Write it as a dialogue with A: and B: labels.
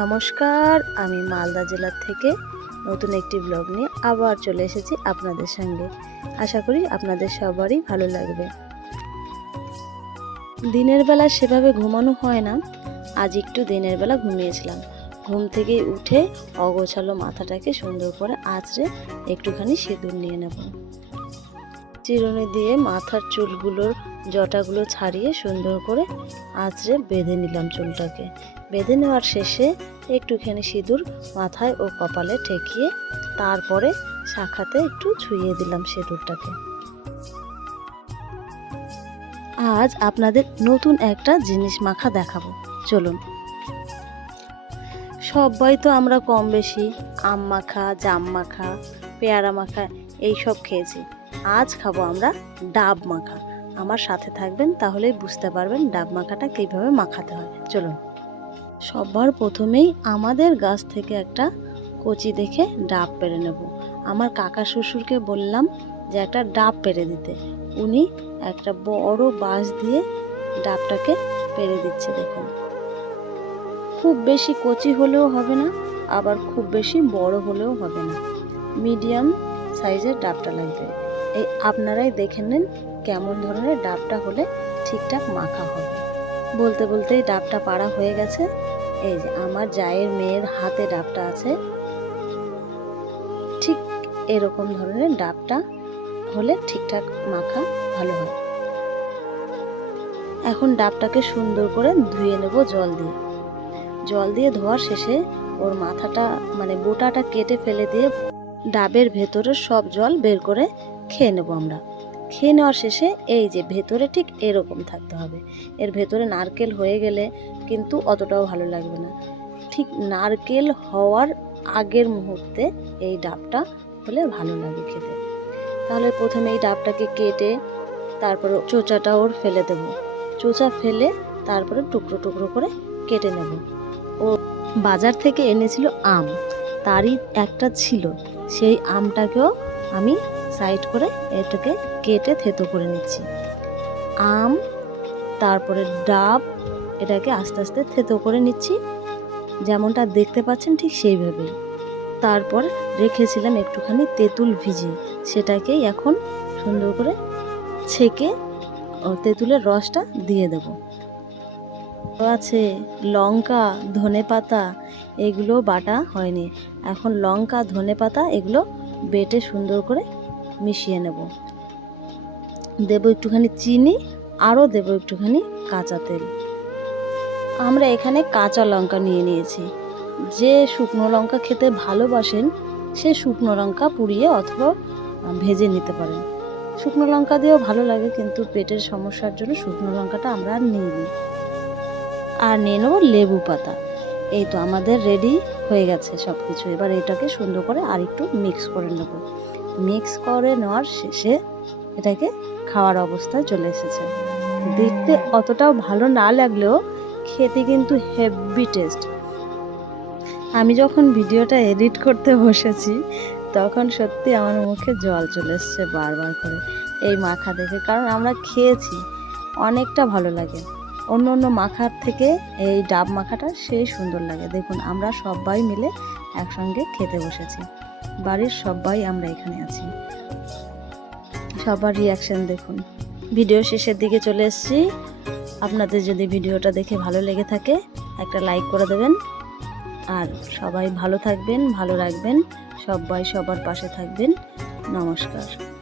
A: নমস্কার, আমি মালদা জেলার থেকে নতুন একটি ব্লগ নিয়ে আবার চলে এসেছি আপনাদের সঙ্গে। আশা করি আপনাদের সবারই ভালো লাগবে। দিনের বেলা সেভাবে ঘুমানো হয় না, আজ একটু দিনের বেলা ঘুমিয়েছিলাম। ঘুম থেকে উঠে অগোছালো মাথাটাকে সুন্দর করে আঁচড়ে একটুখানি সিঁদুর নিয়ে নেব। চিরুনি দিয়ে মাথার চুলগুলোর জটাগুলো ছাড়িয়ে সুন্দর করে আঁচড়ে বেঁধে নিলাম চুলটাকে। বেঁধে নেওয়ার শেষে একটুখানি সিঁদুর মাথায় ও কপালে ঠেকিয়ে তারপরে শাখাতে একটু ছুঁয়ে দিলাম সিঁদুরটাকে। আজ আপনাদের নতুন একটা জিনিস মাখা দেখাবো। চলুন। সবাই তো আমরা কম বেশি আম মাখা, জাম মাখা, পেয়ারা মাখা এই সব খেয়েছি। আজ খাব আমরা ডাব মাখা। আমার সাথে থাকবেন তাহলেই বুঝতে পারবেন ডাব মাখাটা কীভাবে মাখাতে হয়। চলুন। সবার প্রথমেই আমাদের গাছ থেকে একটা কচি দেখে ডাব পেরে নেব। আমার কাকা শ্বশুরকে বললাম যে একটা ডাব পেরে দিতে। উনি একটা বড় বাঁশ দিয়ে ডাবটাকে পেরে দিচ্ছে দেখুন। খুব বেশি কচি হলেও হবে না, আবার খুব বেশি বড় হলেও হবে না। মিডিয়াম সাইজের ডাবটা লাগবে। এই আপনারাই দেখে নেন কেমন ধরনের ডাবটা হলে ঠিকঠাক মাখা হবে বলতে বলতেই ডাবটা পাড়া হয়ে গেছে। এই যে, আমার জায়ের মেয়ের হাতে ডাবটা আছে। ঠিক এরকম ধরনের ডাবটা হলে ঠিকঠাক মাখা ভালো হয়। এখন ডাবটাকে সুন্দর করে ধুয়ে নেব জল দিয়ে। জল দিয়ে ধোয়ার শেষে ওর মাথাটা মানে বোটাটা কেটে ফেলে দিয়ে ডাবের ভেতরে সব জল বের করে খেয়ে নেব আমরা। খেয়ে নেওয়ার শেষে এই যে ভেতরে ঠিক এরকম থাকতে হবে। এর ভেতরে নারকেল হয়ে গেলে কিন্তু অতটাও ভালো লাগবে না। ঠিক নারকেল হওয়ার আগের মুহূর্তে এই ডাবটা হলে ভালো লাগে খেতে। তাহলে প্রথমে এই ডাবটাকে কেটে তারপরে চোচাটা ওর ফেলে দেব। চোচা ফেলে তারপরে টুকরো টুকরো করে কেটে নেব। ও বাজার থেকে এনেছিল আম। তারই একটা ছিল। সেই আমটাকেও আমি সাইড করে এটাকে কেটে থেতো করে নিচ্ছি। আম, তারপরে ডাব, এটাকে আস্তে আস্তে থেতো করে নিচ্ছি। যেমনটা দেখতে পাচ্ছেন ঠিক সেইভাবেই। তারপর রেখেছিলাম একটুখানি তেঁতুল ভিজিয়ে। সেটাকেই এখন সুন্দর করে ছেঁকে তেঁতুলের রসটা দিয়ে দেব। আছে লঙ্কা, ধনে পাতা, এগুলো বাটা হয়নি। এখন লঙ্কা, ধনে পাতা এগুলো বেটে সুন্দর করে মিশিয়ে নেব। দেবো একটুখানি চিনি, আরও দেবো একটুখানি কাঁচা তেল। আমরা এখানে কাঁচা লঙ্কা নিয়ে নিয়েছি। যে শুকনো লঙ্কা খেতে ভালোবাসেন, সে শুকনো লঙ্কা পুড়িয়ে অথবা ভেজে নিতে পারেন। শুকনো লঙ্কা দিয়েও ভালো লাগে, কিন্তু পেটের সমস্যার জন্য শুকনো লঙ্কাটা আমরা আর নিইনি। আর নিয়ে নেব লেবু পাতা। এই তো আমাদের রেডি হয়ে গেছে সব কিছু এবার এটাকে সুন্দর করে আর একটু মিক্স করে নেব। মিক্স করে নেওয়ার শেষে এটাকে খাওয়ার অবস্থায় চলে এসেছে। দেখতে অতটাও ভালো না লাগলেও খেতে কিন্তু হেভি টেস্ট আমি যখন ভিডিওটা এডিট করতে বসেছি, তখন সত্যি আমার মুখে জল চলে এসছে বারবার করে এই মাখা দেখে। কারণ আমরা খেয়েছি, অনেকটা ভালো লাগে। অন্য অন্য মাখার থেকে এই ডাব মাখাটা সেই সুন্দর লাগে। দেখুন, আমরা সবাই মিলে একসঙ্গে খেতে বসেছি। বাড়ির সবাই আমরা এখানে আছি। সবার রিয়াকশন দেখুন। ভিডিও শেষের দিকে চলে এসেছি। আপনাদের যদি ভিডিওটা দেখে ভালো লেগে থাকে, একটা লাইক করে দেবেন। আর সবাই ভালো থাকবেন, ভালো রাখবেন। সবাই সবার পাশে থাকবেন। নমস্কার।